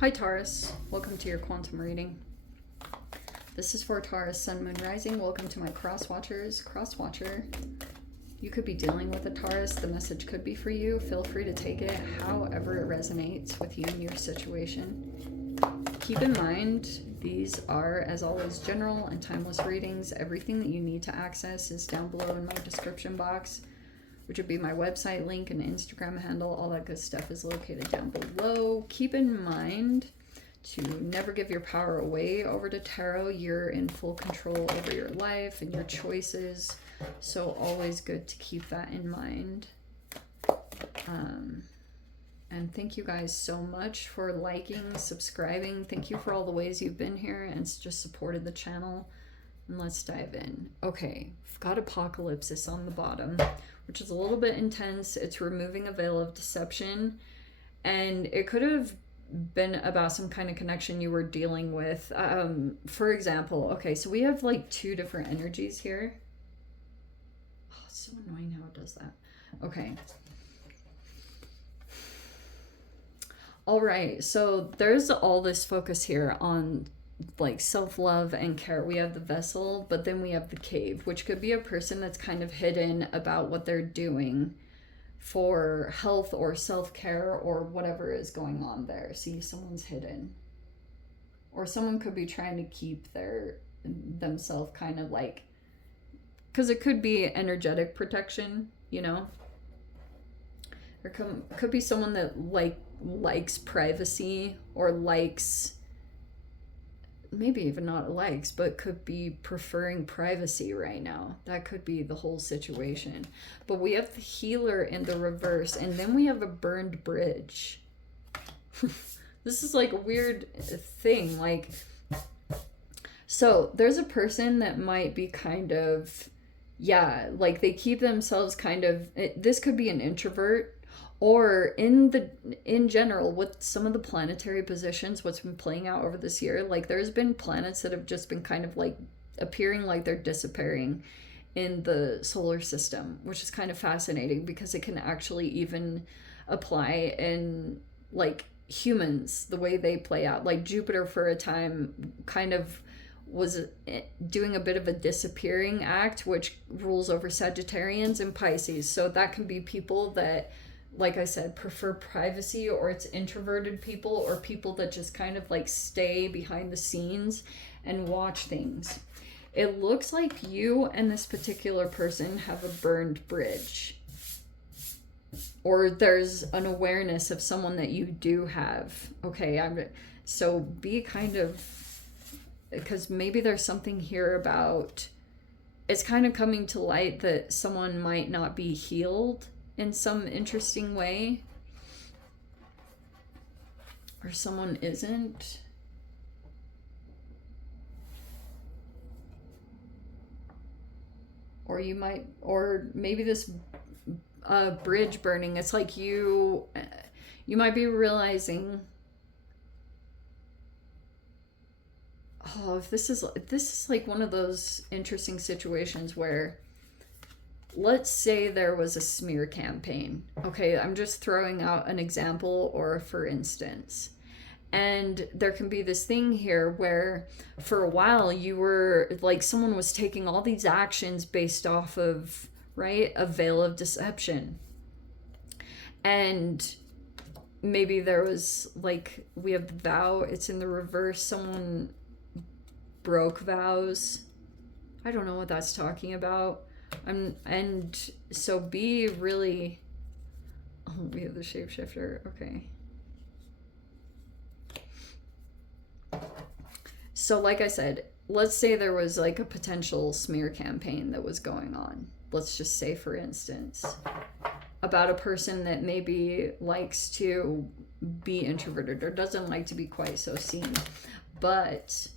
Hi Taurus, welcome to your quantum reading. This is for Taurus, Sun, Moon, Rising. Welcome to my cross watchers. Cross watcher, you could be dealing with a Taurus. The message could be for you. Feel free to take it however it resonates with you and your situation. Keep in mind, these are, as always, general and timeless readings. Everything that you need to access is down below in my description box, which would be my website link and Instagram handle. All that good stuff is located down below. Keep in mind to never give your power away over to tarot. You're in full control over your life and your choices, so always good to keep that in mind. And thank you guys so much for liking, subscribing. Thank you for all the ways you've been here and just supported the channel. And let's dive in. Okay, I've got Apocalypsis on the bottom, which is a little bit intense. It's removing a veil of deception, and it could have been about some kind of connection you were dealing with. For example, okay, so we have like two different energies here. Oh, it's so annoying how it does that. Okay. All right, so there's all this focus here on like self-love and care. We have the vessel, but then we have the cave, which could be a person that's kind of hidden about what they're doing for health or self-care or whatever is going on there. See, someone's hidden, or someone could be trying to keep themselves kind of like, because it could be energetic protection, you know. There could be someone that likes privacy, or likes, maybe even not likes, but could be preferring privacy right now. That could be the whole situation. But we have the healer in the reverse, and then we have a burned bridge. This is like a weird thing. Like, so there's a person that might be kind of, yeah, like they keep themselves kind of, this could be an introvert. Or in general, with some of the planetary positions, what's been playing out over this year, like there's been planets that have just been kind of like appearing like they're disappearing in the solar system, which is kind of fascinating because it can actually even apply in like humans, the way they play out. Like Jupiter for a time kind of was doing a bit of a disappearing act, which rules over Sagittarians and Pisces. So that can be people that, like I said, prefer privacy, or it's introverted people, or people that just kind of like stay behind the scenes and watch things. It looks like you and this particular person have a burned bridge, or there's an awareness of someone that you do have. Okay, so be kind of, because maybe there's something here about, it's kind of coming to light that someone might not be healed in some interesting way, or someone isn't. Or you might, or maybe this bridge burning, it's like you might be realizing, oh, if this is like one of those interesting situations where, let's say there was a smear campaign. Okay, I'm just throwing out an example or for instance. And there can be this thing here where for a while you were like, someone was taking all these actions based off of, right, a veil of deception. And maybe there was like, we have the vow, it's in the reverse. Someone broke vows. I don't know what that's talking about. And so be really, oh, we have the shapeshifter. Okay. So like I said, let's say there was like a potential smear campaign that was going on. Let's just say, for instance, about a person that maybe likes to be introverted or doesn't like to be quite so seen. But,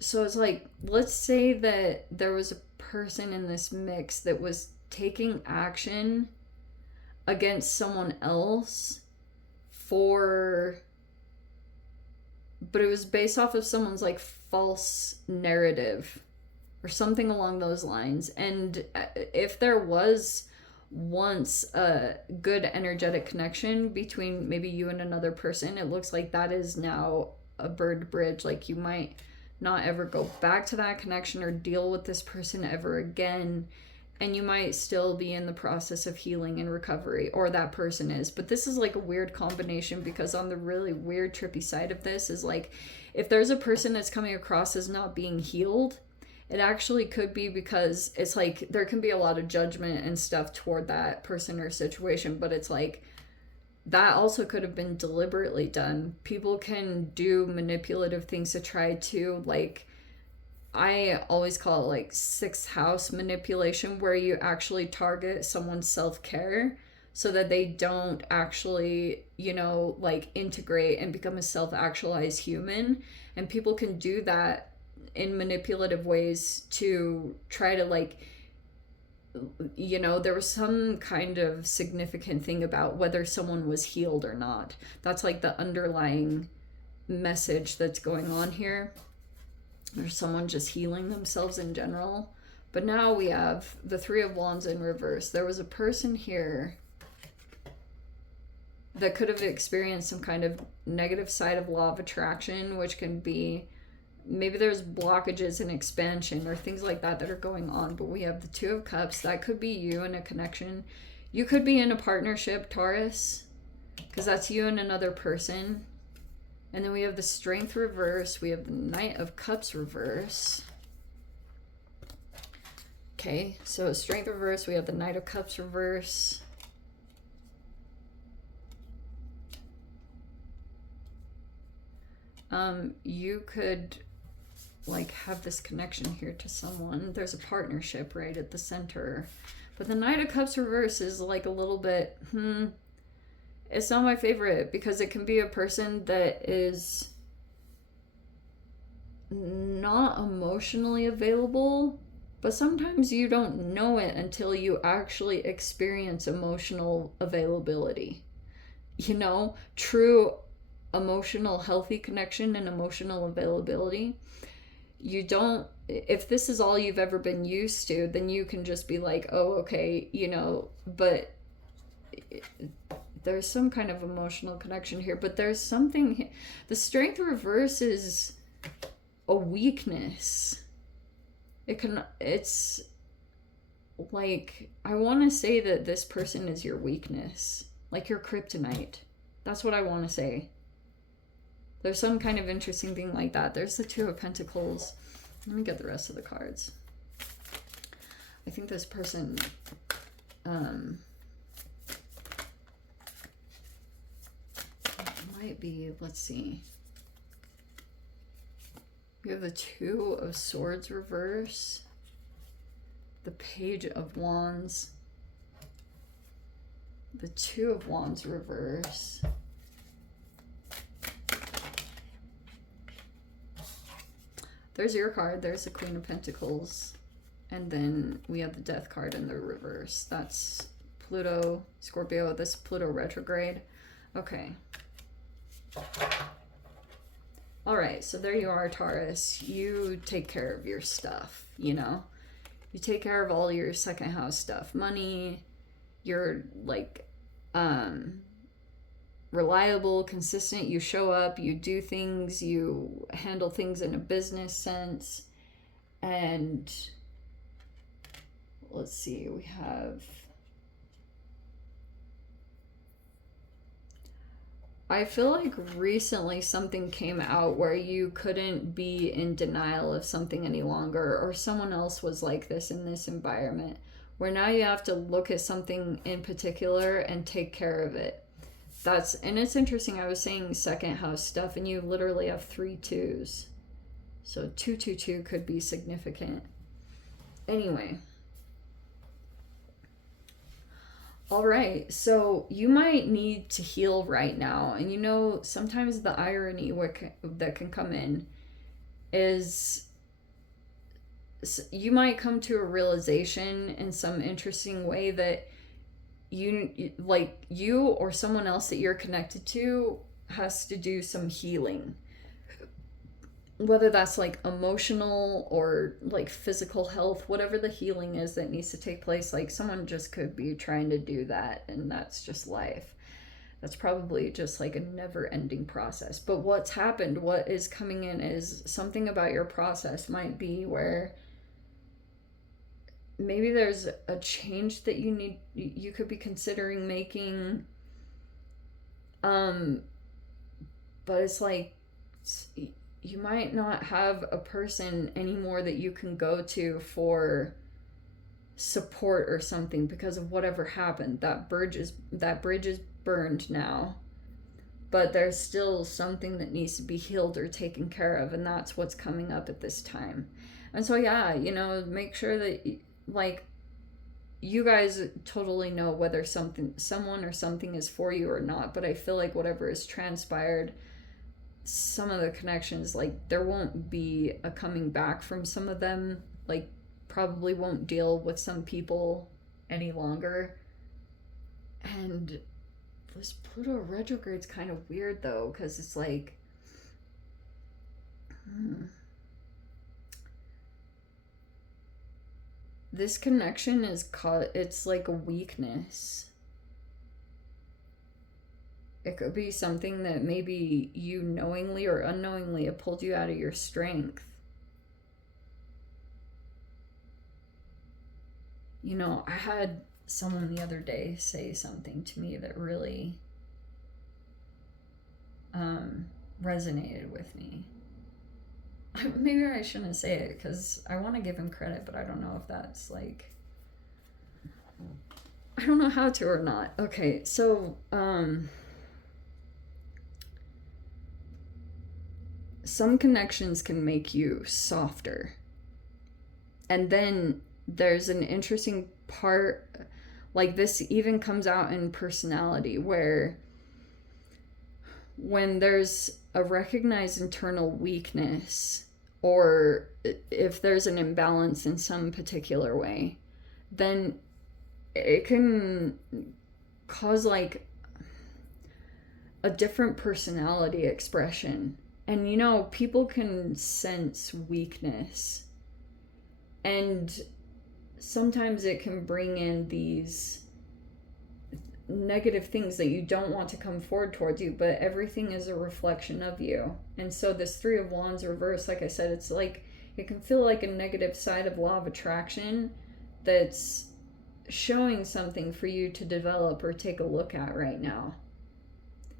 so it's like, let's say that there was a person in this mix that was taking action against someone else but it was based off of someone's like false narrative or something along those lines. And if there was once a good energetic connection between maybe you and another person, it looks like that is now a burned bridge. Like you might not ever go back to that connection or deal with this person ever again. And you might still be in the process of healing and recovery, or that person is. But this is like a weird combination, because on the really weird, trippy side of this is like, if there's a person that's coming across as not being healed, it actually could be because it's like there can be a lot of judgment and stuff toward that person or situation, but it's like that also could have been deliberately done. People can do manipulative things to try to, like, I always call it like sixth house manipulation, where you actually target someone's self-care so that they don't actually, you know, like integrate and become a self-actualized human. And people can do that in manipulative ways to try to, like, you know, there was some kind of significant thing about whether someone was healed or not. That's like the underlying message that's going on here. Or someone just healing themselves in general. But now we have the Three of Wands in reverse. There was a person here that could have experienced some kind of negative side of law of attraction, which can be maybe there's blockages in expansion or things like that that are going on. But we have the Two of Cups. That could be you in a connection. You could be in a partnership, Taurus, because that's you and another person. And then we have the Strength reverse. We have the Knight of Cups reverse. Okay, so Strength reverse. We have the Knight of Cups reverse. You could, like, have this connection here to someone. There's a partnership right at the center. But the Knight of Cups reverse is like a little bit, it's not my favorite, because it can be a person that is not emotionally available, but sometimes you don't know it until you actually experience emotional availability. You know, true emotional healthy connection and emotional availability. You don't, if this is all you've ever been used to, then you can just be like, oh, okay, you know, but there's some kind of emotional connection here. But there's something, the Strength reverse is a weakness. It's like, I want to say that this person is your weakness, like your kryptonite. That's what I want to say. There's some kind of interesting thing like that. There's the Two of Pentacles. Let me get the rest of the cards. I think this person, might be, let's see. We have the Two of Swords reverse. The Page of Wands. The Two of Wands reverse. There's your card. There's the Queen of Pentacles. And then we have the Death card in the reverse. That's Pluto, Scorpio. This is Pluto retrograde. Okay. All right. So there you are, Taurus. You take care of your stuff, you know? You take care of all your second house stuff. Money. You're like, reliable, consistent, you show up, you do things, you handle things in a business sense. And let's see, we have, I feel like recently something came out where you couldn't be in denial of something any longer, or someone else was like this in this environment, where now you have to look at something in particular and take care of it. And it's interesting, I was saying second house stuff, and you literally have 3 2s. So 222 could be significant. Anyway. All right, so you might need to heal right now. And you know, sometimes the irony that can come in is you might come to a realization in some interesting way that you or someone else that you're connected to has to do some healing. whether that's like emotional or like physical health, whatever the healing is that needs to take place, like someone just could be trying to do that, and that's just life. That's probably just like a never ending process. But what's happened, what is coming in, is something about your process might be where maybe there's a change that you could be considering making. But it's like you might not have a person anymore that you can go to for support or something because of whatever happened. That bridge is burned now, but there's still something that needs to be healed or taken care of, and that's what's coming up at this time. And so yeah, make sure that like you guys totally know whether someone or something is for you or not, but I feel like whatever has transpired, some of the connections, like there won't be a coming back from some of them, like probably won't deal with some people any longer. And this Pluto retrograde's kind of weird though, because it's like this connection it's like a weakness. It could be something that maybe you knowingly or unknowingly have pulled you out of your strength. I had someone the other day say something to me that really resonated with me. Maybe I shouldn't say it because I want to give him credit, but I don't know if that's like... I don't know how to or not. Okay, so... some connections can make you softer. And then there's an interesting part, like this even comes out in personality, where when there's a recognized internal weakness, or if there's an imbalance in some particular way, then it can cause like a different personality expression. And people can sense weakness, and sometimes it can bring in these negative things that you don't want to come forward towards you, but everything is a reflection of you. And so this Three of Wands reverse, like I said, it's like it can feel like a negative side of law of attraction that's showing something for you to develop or take a look at right now.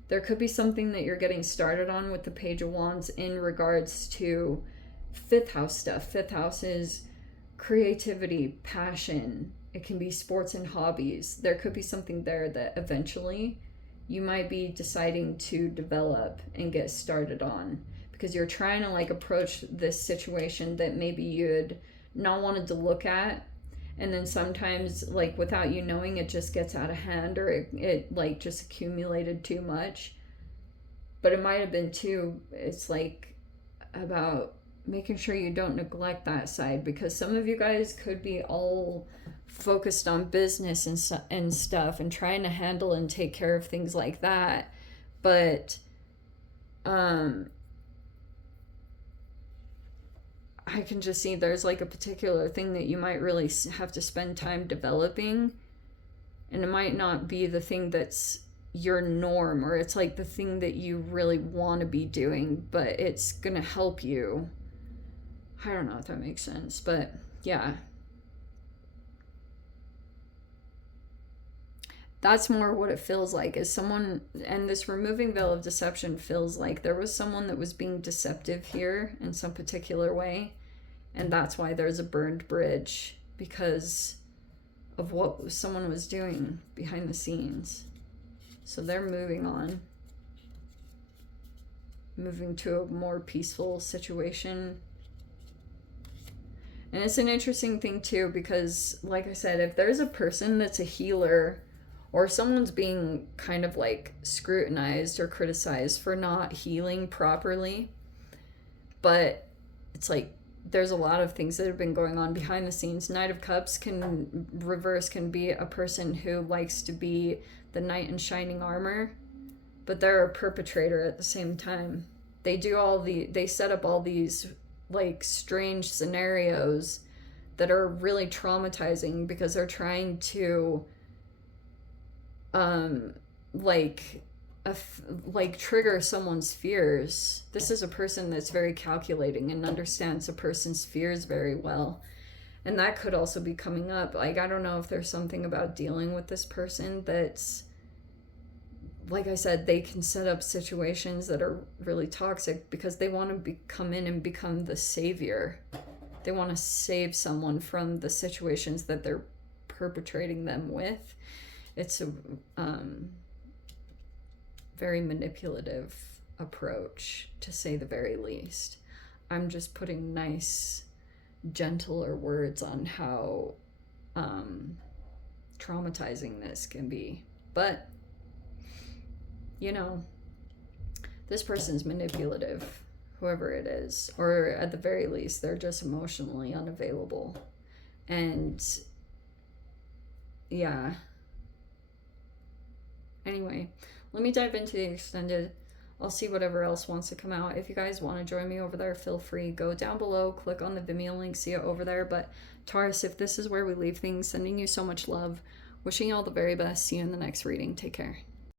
There could be something that you're getting started on with the Page of Wands in regards to fifth house stuff. Fifth house is creativity, passion. It can be sports and hobbies. There could be something there that eventually you might be deciding to develop and get started on, because you're trying to like approach this situation that maybe you'd not wanted to look at. And then sometimes, like, without you knowing, it just gets out of hand, or it like just accumulated too much. But it might have been too, it's like about making sure you don't neglect that side, because some of you guys could be all focused on business and stuff and trying to handle and take care of things like that. But I can just see there's like a particular thing that you might really have to spend time developing, and it might not be the thing that's your norm, or it's like the thing that you really want to be doing, but it's gonna help you. I don't know if that makes sense, but yeah, that's more what it feels like, is someone, and this removing veil of deception feels like there was someone that was being deceptive here in some particular way, and that's why there's a burned bridge, because of what someone was doing behind the scenes. So they're moving on, moving to a more peaceful situation. And it's an interesting thing too, because like I said, if there's a person that's a healer, or someone's being kind of like scrutinized or criticized for not healing properly, but it's like there's a lot of things that have been going on behind the scenes. Knight of Cups can reverse, can be a person who likes to be the knight in shining armor, but they're a perpetrator at the same time. they set up all these like strange scenarios that are really traumatizing because they're trying to like trigger someone's fears. This is a person that's very calculating and understands a person's fears very well, and that could also be coming up. Like, I don't know if there's something about dealing with this person that's, like I said, they can set up situations that are really toxic because they want to come in and become the savior. They want to save someone from the situations that they're perpetrating them with. It's a very manipulative approach, to say the very least. I'm just putting nice, gentler words on how traumatizing this can be. But, you know, this person's manipulative, whoever it is, or at the very least, they're just emotionally unavailable. And yeah. Anyway, let me dive into the extended. I'll see whatever else wants to come out. If you guys want to join me over there, feel free. Go down below, click on the Vimeo link, see it over there. But Taurus, if this is where we leave things, sending you so much love. Wishing you all the very best. See you in the next reading. Take care.